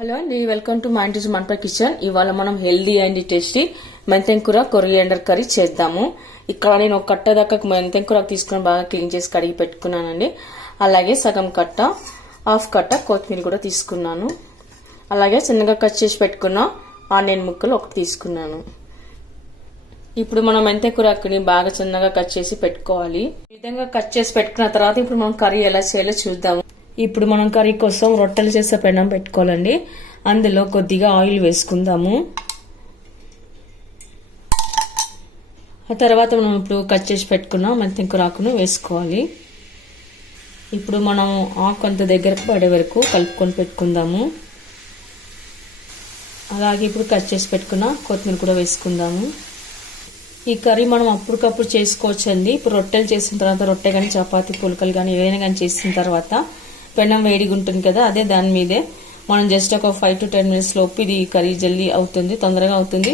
Hello అండి, welcome to మా ఇంటి మంట కిచెన్. ఇవాళ మనం హెల్దీ అండ్ టేస్టీ మెంతెం కూర కొరియాండర్ కర్రీ చేద్దాము. ఇక్కడ నేను ఒక కట్ట దాకా మెంతెం కూర తీసుకుని బాగా క్లీన్ చేసి కడిగి పెట్టుకున్నానండి. అలాగే సగం కట్ట, హాఫ్ కట్ట కొత్తిమీర కూడా తీసుకున్నాను. అలాగే చిన్నగా కట్ చేసి పెట్టుకున్న ఆనియన్ ముక్కలు ఒకటి తీసుకున్నాను. ఇప్పుడు మనం మెంతెం కూరని బాగా చిన్నగా కట్ చేసి పెట్టుకోవాలి. ఈ విధంగా కట్ చేసి పెట్టుకున్న తర్వాత ఇప్పుడు మనం కర్రీ ఎలా చేయాలో చూద్దాము. ఇప్పుడు మనం కర్రీ కోసం రొట్టెలు చేసే పెనం పెట్టుకోవాలండి. అందులో కొద్దిగా ఆయిల్ వేసుకుందాము. ఆ తర్వాత మనం ఇప్పుడు కట్ చేసి పెట్టుకున్న మెంతెం కూర ఆకును వేసుకోవాలి. ఇప్పుడు మనం ఆకు అంత దగ్గరకు పడే వరకు కలుపుకొని పెట్టుకుందాము. అలాగే ఇప్పుడు కట్ చేసి పెట్టుకున్న కొత్తిమీర కూడా వేసుకుందాము. ఈ కర్రీ మనం అప్పటికప్పుడు చేసుకోవచ్చండి. ఇప్పుడు రొట్టెలు చేసిన తర్వాత రొట్టె కానీ చపాతీ పులకలు కానీ ఏవైనా కానీ చేసిన తర్వాత పెనం వేడిగా ఉంటుంది కదా, అదే దాని మీదే మనం జస్ట్ ఒక 5 to 10 minutes లోపు ఇది కర్రీ జల్దీ అవుతుంది, తొందరగా అవుతుంది,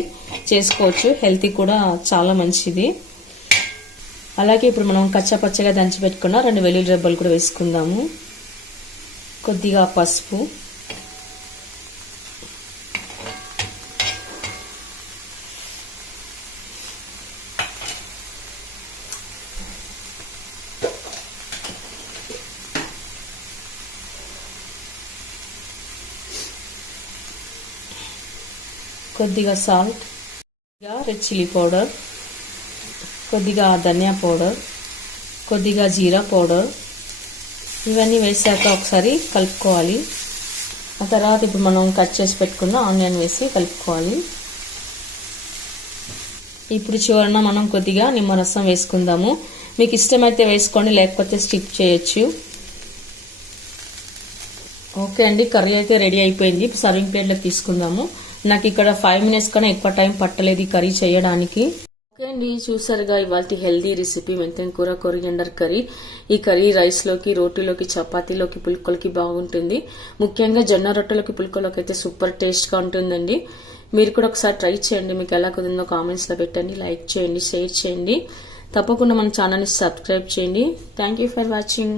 చేసుకోవచ్చు. హెల్తీ కూడా చాలా మంచిది. అలాగే ఇప్పుడు మనం కచ్చా పచ్చగా దంచి పెట్టుకున్న 2 వెల్లుల్లి రెబ్బలు కూడా వేసుకుందాము. కొద్దిగా పసుపు, కొద్దిగా సాల్ట్, కొద్దిగా రెడ్ చిల్లీ పౌడర్, కొద్దిగా ధనియా పౌడర్, కొద్దిగా జీరా పౌడర్, ఇవన్నీ వేసాక ఒకసారి కలుపుకోవాలి. ఆ తర్వాత ఇప్పుడు మనం కట్ చేసి పెట్టుకున్న ఆనియన్ వేసి కలుపుకోవాలి. ఇప్పుడు చివరన మనం కొద్దిగా నిమ్మరసం వేసుకుందాము. మీకు ఇష్టమైతే వేసుకోండి, లేకపోతే స్కిప్ చేయొచ్చు. ఓకే అండి, కర్రీ అయితే రెడీ అయిపోయింది. ఇప్పుడు సర్వింగ్ ప్లేట్లోకి తీసుకుందాము. నాకు ఇక్కడ 5 minutes కన్నా ఎక్కువ టైం పట్టలేదు ఈ కర్రీ చేయడానికి. ఓకే అండి, చూసారుగా ఇవాళ హెల్దీ రెసిపీ మెంతెం కూర కొరియాండర్ కర్రీ. ఈ కర్రీ రైస్ లోకి, రోటీలోకి, చపాతీలోకి, పుల్కలకి బాగుంటుంది. ముఖ్యంగా జొన్న రొట్టెలోకి, పుల్కలోకి అయితే సూపర్ టేస్ట్ గా ఉంటుందండి. మీరు కూడా ఒకసారి ట్రై చేయండి. మీకు ఎలా కుదిరిందో కామెంట్స్ లో పెట్టండి, లైక్ చేయండి, షేర్ చేయండి. తప్పకుండా మన ఛానల్ ని సబ్స్క్రైబ్ చేయండి. Thank you for watching.